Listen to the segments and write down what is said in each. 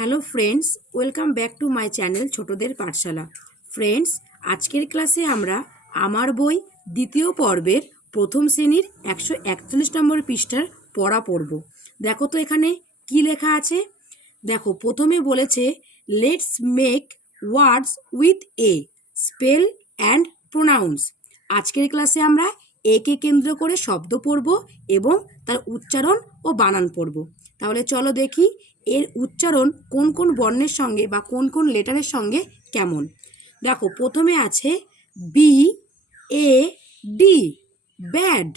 Hello friends, welcome back to my channel ছোটদের পাঠশালা। Friends, আজকের ক্লাসে আমরা আমার বই দ্বিতীয় পর্বের প্রথম শ্রেণির একশো একচল্লিশ নম্বর পৃষ্ঠার পড়া পড়ব। দেখো তো এখানে কি লেখা আছে? দেখো, প্রথমে বলেছে let's make words with a spell and pronounce আজকের ক্লাসে আমরা একে কেন্দ্র করে শব্দ পড়ব এবং তার উচ্চারণ ও বানান পড়ব। তাহলে চলো দেখি এর উচ্চারণ কোন কোন বর্ণের সঙ্গে বা কোন কোন লেটারের সঙ্গে কেমন? দেখো, প্রথমে আছে বি এ ডি ব্যাড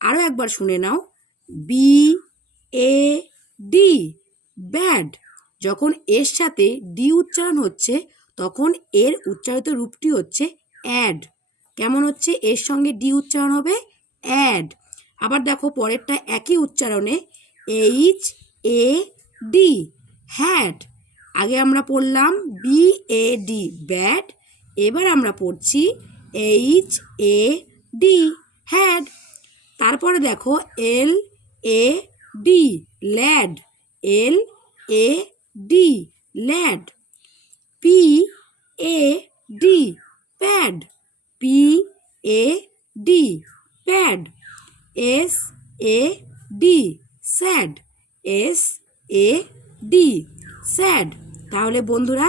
আরও একবার শুনে নাও। বি এ ডি ব্যাড যখন এর সাথে ডি উচ্চারণ হচ্ছে, তখন এর উচ্চারিত রূপটি হচ্ছে অ্যাড কেমন হচ্ছে? এর সঙ্গে ডি উচ্চারণ হবে অ্যাড আবার দেখো, পরেরটা একই উচ্চারণে এইচ এ ডি হ্যাড আগে আমরা পড়লাম বি এ ডি ব্যাড এবার আমরা পড়ছি এইচ এ ডি হ্যাড তারপরে দেখো L A D lad L A D lad P A D pad P A D pad S A D sad S A D sad তাহলে বন্ধুরা,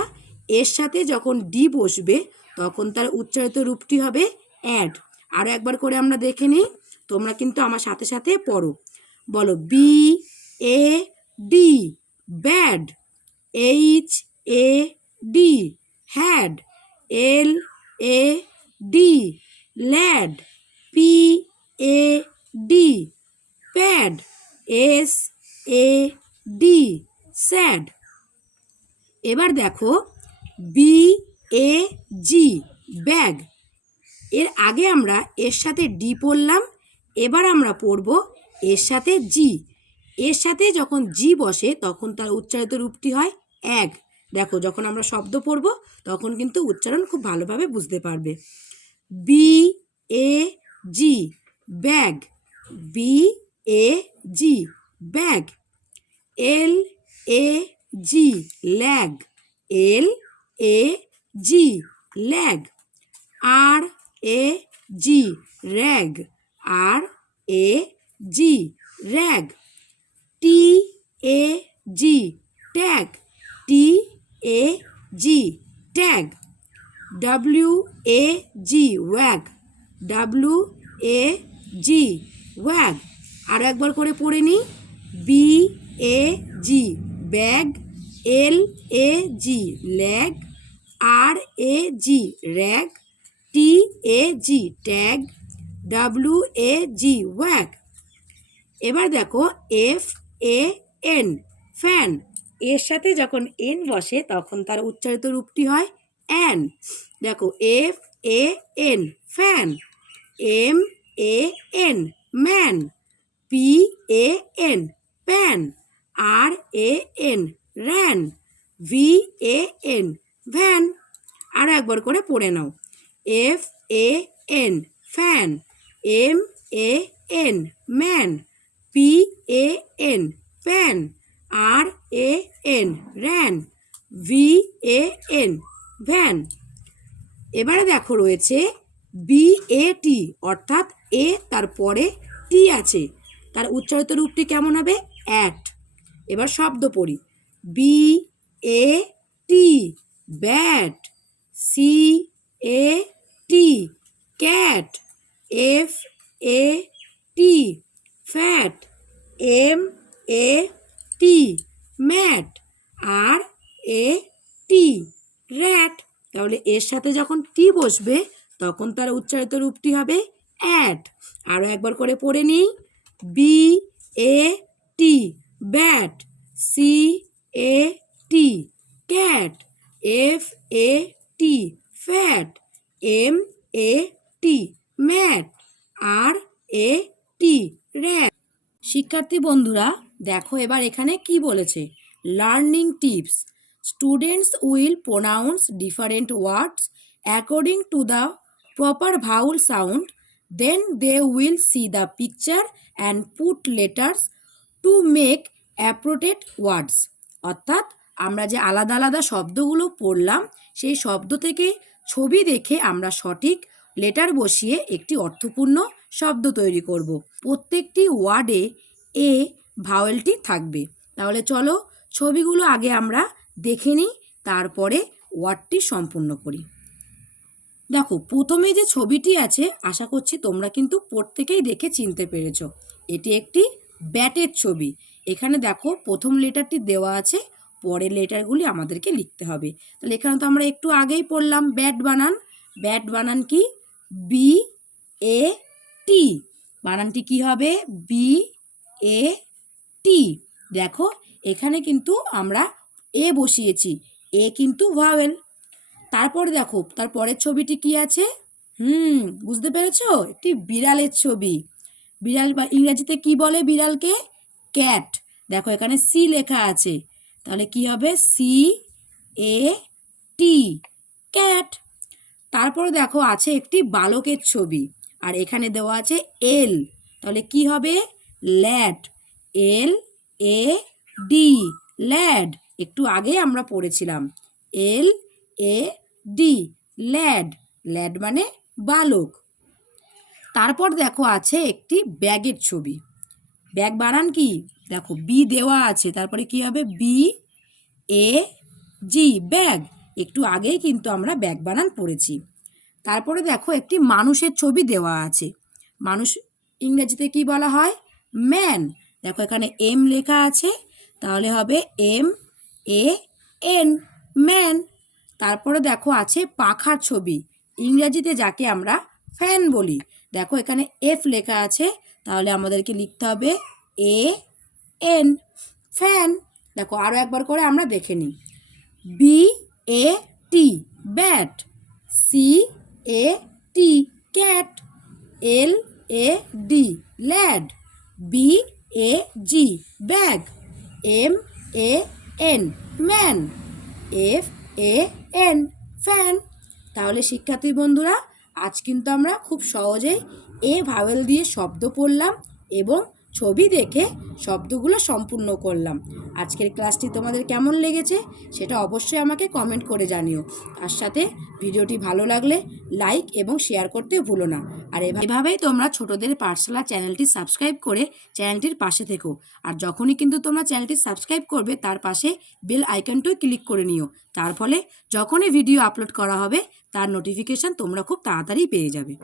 এর সাথে যখন ডি বসবে, তখন তার উচ্চারিত রূপটি হবে অ্যাড আরও একবার করে আমরা দেখে নিই, তোমরা কিন্তু আমার সাথে সাথে পড়ো। বলো B A D bad H A D had L A D lad P A D pad S A D sad. এবার দেখো বি এ জি ব্যাগ। এর আগে আমরা এর সাথে ডি পড়লাম, এবার আমরা পড়ব এর সাথে জি এর সাথে যখন জি বসে, তখন তার উচ্চারিত রূপটি হয় এক। দেখো, যখন আমরা শব্দ পড়ব, তখন কিন্তু উচ্চারণ খুব ভালোভাবে বুঝতে পারবে। B A G bag. B A G bag. L A G, lag. L A G, lag. R A G, rag. R A G, rag. T A G, tag. T A G, tag. W A G, wag. W A G, wag. আরও একবার করে পড়ে নিই। B bag, L, A, G, lag, R, A, G, rag, T, A, G, tag, W, A, G, wag. এবার দেখো, F, A, N, fan. এর সাথে যখন এন বসে, তখন তার উচ্চারিত রূপটি হয় অ্যান। দেখো, F, A, N, fan. M, A, N, man. P, A, N, pan. R A N ran V A N van আরও একবার করে পড়ে নাও। F A N fan M A N man P A N pan R A N ran V A N van এবারে দেখো রয়েছে B A টি অর্থাৎ এ তারপরে টি আছে। তার উচ্চারিত রূপটি কেমন হবে? অ্যাট এবার শব্দ পড়ি। B A T bat C A T cat F A T fat M A T mat R A T rat তাহলে এর সাথে যখন টি বসবে, তখন তার উচ্চারিত রূপটি হবে অ্যাট আরও একবার করে পড়ে নিই। B A T bat C A T cat F A T fat M A T mat R A T rat শিক্ষার্থী বন্ধুরা, দেখো এবার এখানে কি বলেছে? Learning tips students will pronounce different words according to the proper vowel sound then they will see the picture and put letters to make appropriate words অর্থাৎ আমরা যে আলাদা আলাদা শব্দগুলো পড়লাম, সেই শব্দ থেকে ছবি দেখে আমরা সঠিক লেটার বসিয়ে একটি অর্থপূর্ণ শব্দ তৈরি করব। প্রত্যেকটি ওয়ার্ডে এ ভাওয়েলটি থাকবে। তাহলে চলো ছবিগুলো আগে আমরা দেখে নিই, তারপরে ওয়ার্ডটি সম্পূর্ণ করি। দেখো, প্রথমে যে ছবিটি আছে, আশা করছি তোমরা কিন্তু প্রত্যেকেই দেখে চিনতে পেরেছ। এটি একটি ব্যাটের ছবি। এখানে দেখো, প্রথম লেটারটি দেওয়া আছে, পরের লেটারগুলি আমাদেরকে লিখতে হবে। তাহলে এখানে তো আমরা একটু আগেই পড়লাম, ব্যাট বানান। ব্যাট বানান কি? বি, এ টি বানানটি কি হবে? বি এ টি দেখো, এখানে কিন্তু আমরা এ বসিয়েছি। এ কিন্তু ভাওয়েল তারপরে দেখো, তার পরের ছবিটি কি আছে? হুম, বুঝতে পেরেছ? একটি বিড়ালের ছবি। বিড়াল বা ইংরেজিতে কি বলে বিড়ালকে? ক্যাট দেখো, এখানে সি লেখা আছে। তাহলে কি হবে? সি এ টি ক্যাট তারপরে দেখো, আছে একটি বালকের ছবি। আর এখানে দেওয়া আছে এল। তাহলে কি হবে? Lad. L, A, D. Lad. একটু আগে আমরা পড়েছিলাম। L, A, D. Lad. Lad মানে বালক। তারপর দেখো আছে একটি ব্যাগের ছবি। ব্যাগ বানান কি? দেখো, বি দেওয়া আছে। তারপরে কি হবে? B, A, G, bag. একটু আগেই কিন্তু আমরা ব্যাগ বানান পড়েছি। তারপরে দেখো একটি মানুষের ছবি দেওয়া আছে। মানুষ ইংরেজিতে কি বলা হয়? ম্যান। দেখো এখানে এম লেখা আছে, তাহলে হবে এম এ এন, ম্যান। তারপরে দেখো আছে পাখার ছবি। ইংরেজিতে যাকে আমরা ফ্যান বলি। দেখো এখানে এফ লেখা আছে, তাহলে আমাদেরকে লিখতে হবে এ এন, ফ্যান। দেখো আরও একবার করে আমরা দেখে নিই। B A T, bat. C A T cat L A D lad B A G bag M A N man F A N fan তাহলে শিক্ষার্থী বন্ধুরা, আজ কিন্তু আমরা খুব সহজেই এ ভাওয়েল দিয়ে শব্দ পড়লাম এবং ছবি দেখে শব্দগুলো সম্পূর্ণ করলাম। আজকের ক্লাসটি তোমাদের কেমন লেগেছে সেটা অবশ্যই আমাকে কমেন্ট করে জানিও। তার সাথে ভিডিওটি ভালো লাগলে লাইক এবং শেয়ার করতে ভুলো না। আর এভা- এভাবেই তোমরা ছোটদের পাঠশালা চ্যানেলটি সাবস্ক্রাইব করে চ্যানেলটির পাশে থেকো। আর যখনই কিন্তু তোমরা চ্যানেলটি সাবস্ক্রাইব করবে, তার পাশে বেল আইকনটাও ক্লিক করে নিও। তার ফলে যখনই ভিডিও আপলোড করা হবে, তার নোটিফিকেশান তোমরা খুব তাড়াতাড়ি পেয়ে যাবে।